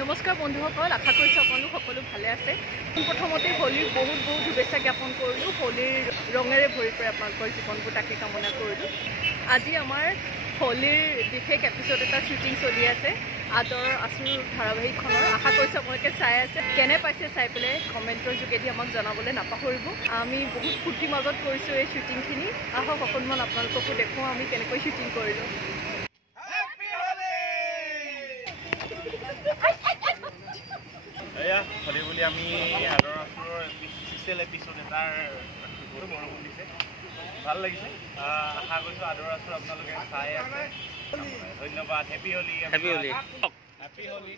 নমস্কাৰ বন্ধুসকল, আশা কৰিছোঁ আপোনালোক সকলো ভালে আছে। প্ৰথমতে হোলীৰ বহুত শুভেচ্ছা জ্ঞাপন কৰিলোঁ। হোলীৰ ৰঙেৰে ভৰি পৰে আপোনালোকৰ জীৱনবোৰ তাকে কামনা কৰিলোঁ। আজি আমাৰ হোলীৰ বিশেষ এপিছড এটা শ্বুটিং চলি আছে আদৰ আচুৰ ধাৰাবাহিকখনৰ। আশা কৰিছোঁ আপোনালোকে চাই আছে, কেনে পাইছে চাই পেলাই কমেণ্টৰ যোগেদি আমাক জনাবলৈ নাপাহৰিব। আমি বহুত ফূৰ্তিৰ মাজত কৰিছোঁ এই শ্বুটিংখিনি। আহক অকণমান আপোনালোককো দেখুৱাওঁ আমি কেনেকৈ শ্বুটিং কৰিলোঁ। হোলী বুলি আমি আদৰ আচুৰৰ স্পেচিয়েল এপিছড এটাৰ বৰষুণ দিছে, ভাল লাগিছে। আশা কৰিছোঁ আদৰ আচুৰ আপোনালোকে চাই আছে। ধন্যবাদ। Happy Holi. Happy Holi. Happy Holi.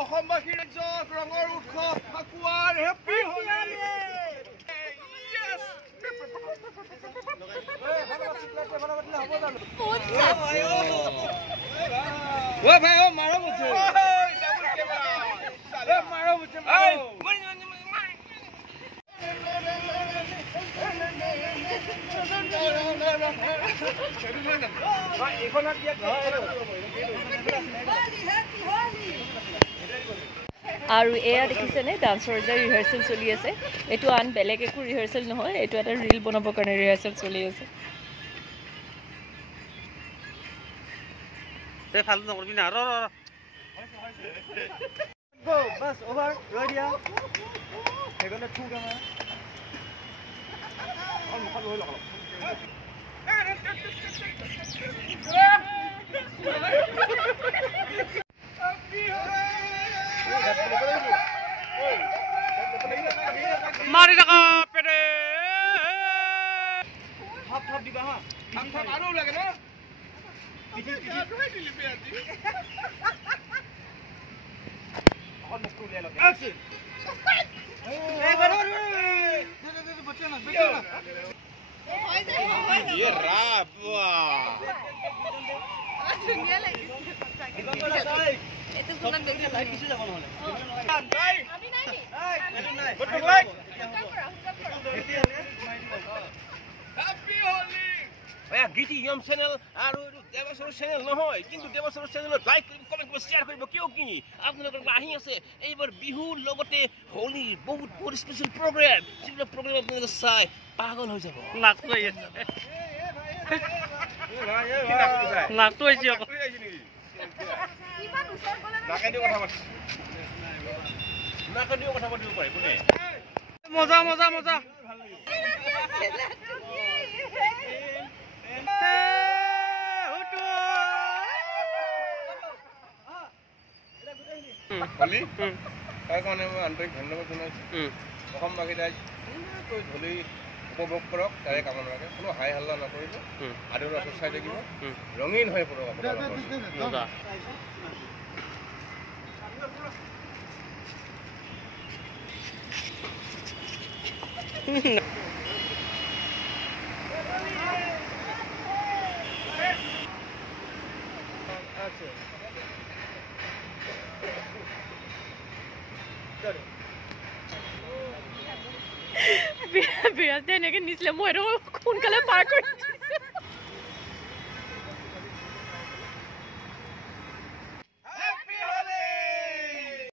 অসমবাসী ৰাজ্যক ৰঙৰ উৎসৱ ফাকুৱাৰ হেপী হোলী। আৰু এয়া দেখিছেনে ডান্সৰ যে ৰিহাৰ্চেল চলি আছে। এইটো আন বেলেগ একো ৰিহাৰ্চেল নহয়, এইটো এটা ৰিল বনাবৰ কাৰণে ৰিহাৰ্চেল চলি আছে। ফালতু নকৰিবি না। বাস ওভাৰ ৰৈ দিয়া সেইকাৰণে থু কেমেৰা মুখত ৰৈ লগাম। মাৰি থাকা পেটে ভাত ভাত দিবা হা। আৰু লাগে না গীতি ইয়ম চেনেল আৰু দেৱাচৰ চেনেল নহয়, কিন্তু দেৱাচৰ চেনেলত লাইক কৰিব, কমেণ্ট কৰিব, শ্বেয়াৰ কৰিব। কিয় কি আপোনালোকৰ আহি আছে এইবাৰ বিহুৰ লগতে হোলীৰ বহুত বহুত স্পেচিয়েল প্ৰগ্ৰেম, যিবিলাক প্ৰগ্ৰেম আপোনালোকে চাই পাগল হৈ যাব। নাকটো আহিছে কথা পাতিব পাৰে কোনে। মজা মজা মজা। হোলী তাৰ কাৰণে মই আন্তৰিক ধন্যবাদ জনাইছোঁ। অসমবাসী ৰাইজ হোলী উপভোগ কৰক, তাৰে কামনা ৰাখে। কোনো হাই হাল্লা নকৰিব, আদৰ আচুৰ চাই থাকিব, ৰঙীন হৈ পৰক আপোনালোকৰ। বিৰাট এনেকৈ নিছিলে, মই সোনকালে পাৰ কৰি